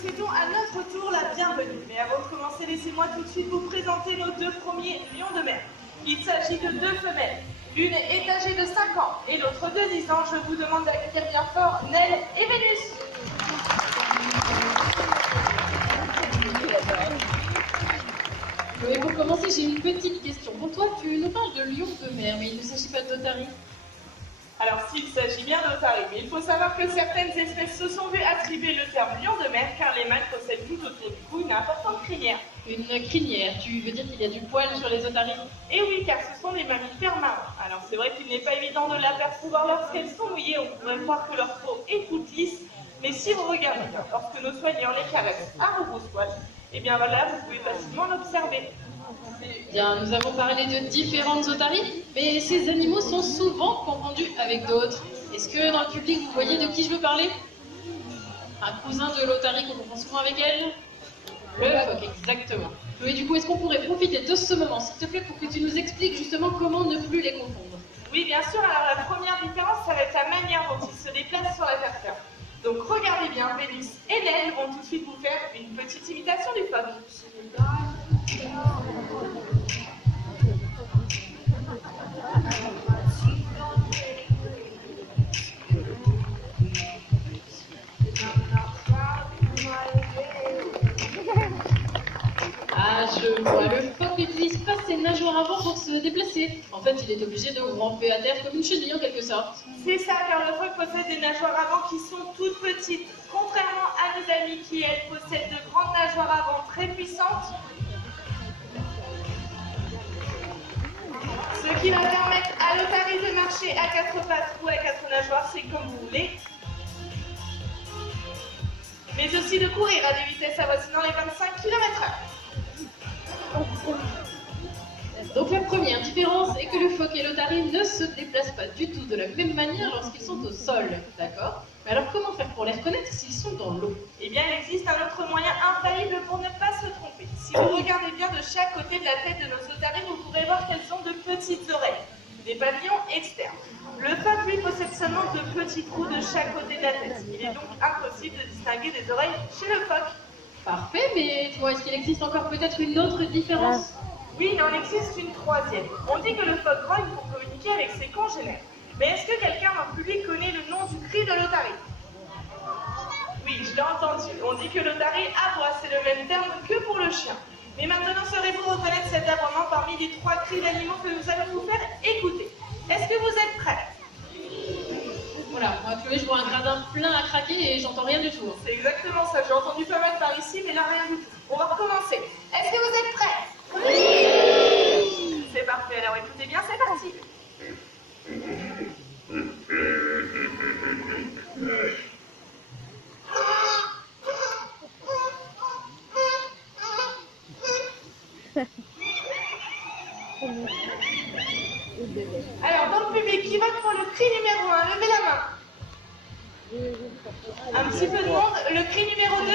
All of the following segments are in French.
souhaitons à notre tour la bienvenue. Mais avant de commencer, laissez-moi tout de suite vous présenter nos deux premiers lions de mer. Il s'agit de deux femelles. L'une est âgée de 5 ans et l'autre de 10 ans. Je vous demande d'accueillir bien fort Nell et Vénus. Et pour commencer, j'ai une petite question. Pour toi, tu nous parles de lion de mer, mais il ne s'agit pas d'otarie. Alors s'il s'agit bien d'otarie, mais il faut savoir que certaines espèces se sont vues attribuer le terme lion de mer car les mâles possèdent tout autour du cou une importante crinière. Une crinière, tu veux dire qu'il y a du poil sur les otaries? Et oui, car ce sont des mammifères marins. Alors c'est vrai qu'il n'est pas évident de l'apercevoir lorsqu'elles sont mouillées, on pourrait croire que leur peau est toute lisse, mais si vous regardez bien, lorsque nos soignants les caressent à rebrousse-poil, et bien voilà, vous pouvez facilement l'observer. Bien, nous avons parlé de différentes otaries, mais ces animaux sont souvent confondus avec d'autres. Est-ce que dans le public, vous voyez de qui je veux parler? Un cousin de l'otarie qu'on confond souvent avec elle? Le phoque, exactement. Et du coup, est-ce qu'on pourrait profiter de ce moment, s'il te plaît, pour que tu nous expliques justement comment ne plus les confondre? Oui, bien sûr. Alors la première différence, ça va être la manière dont ils se déplacent sur la terre. Donc regardez bien, Vénus et Nell vont tout de suite vous faire une petite imitation du phoque. Ah, je vois, le phoque n'utilise pas ses nageoires avant pour se déplacer. En fait, il est obligé de ramper à terre comme une chenille en quelque sorte. C'est ça, car le phoque possède des nageoires avant qui sont toutes petites. Contrairement à nos amis qui, elles, possèdent de grandes nageoires avant très puissantes. Ce qui va permettre à l'otarie de marcher à 4 pattes ou à 4 nageoires, c'est comme vous voulez. Mais aussi de courir à des vitesses avoisinant les 25 km/h. Donc la première différence est que le phoque et l'otarie ne se déplacent pas du tout de la même manière lorsqu'ils sont au sol, d'accord? Mais alors comment faire pour les reconnaître s'ils sont dans l'eau? Eh bien, il existe un autre moyen infaillible pour ne pas se tromper. Si vous regardez bien de chaque côté de la tête de nos otaries, vous pourrez voir qu'elles ont de petites oreilles, des pavillons externes. Le phoque, lui, possède seulement de petits trous de chaque côté de la tête. Il est donc impossible de distinguer des oreilles chez le phoque. Parfait, mais toi, est-ce qu'il existe encore peut-être une autre différence? Oui, il en existe une troisième. On dit que le phoque grogne pour communiquer avec ses congénères. Mais est-ce que quelqu'un dans le public connaît le nom du cri de l'otarie? Oui, je l'ai entendu. On dit que l'otarie aboie, c'est le même terme que pour le chien. Mais maintenant, saurez-vous reconnaître cet aboiement parmi les 3 cris d'animaux que nous allons vous faire écouter? Est-ce que vous êtes prêts? Voilà, moi Chloé, je vois un gradin plein à craquer et j'entends rien du tout. C'est exactement ça. J'ai entendu pas mal par ici, mais là, rien du tout. On va recommencer. Est-ce que vous êtes prêts? Oui! C'est parfait. Alors écoutez bien, c'est parti. Alors, dans le public, qui vote pour le cri numéro 1? Levez la main. Un petit peu de monde. Le cri numéro 2?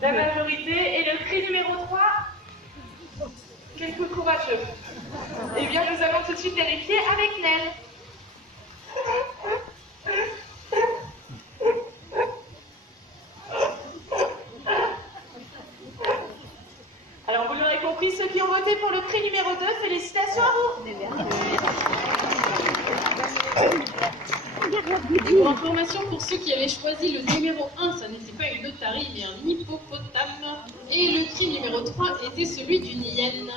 La majorité. Et le cri numéro 3? Quelques courageux. Eh bien, nous allons tout de suite vérifier avec Nell. Alors, vous l'aurez compris, ceux qui ont voté pour le cri numéro 2, félicitations à vous. Pour information, pour ceux qui avaient choisi le numéro 1, ça n'était pas une otarie, mais un hippopotame. Et le cri numéro 3 était celui d'une hyène.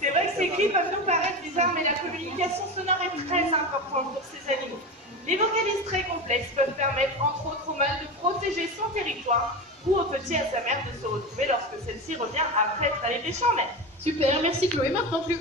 C'est vrai que ces cris peuvent nous paraître bizarres, mais la communication sonore est très importante pour ces animaux. Les vocalises très complexes peuvent permettre, entre autres, au mâle de protéger son territoire ou au petit à sa mère de se retrouver lorsque celle-ci revient après être allée pêcher en mer. Super, merci Chloé. Maintenant plus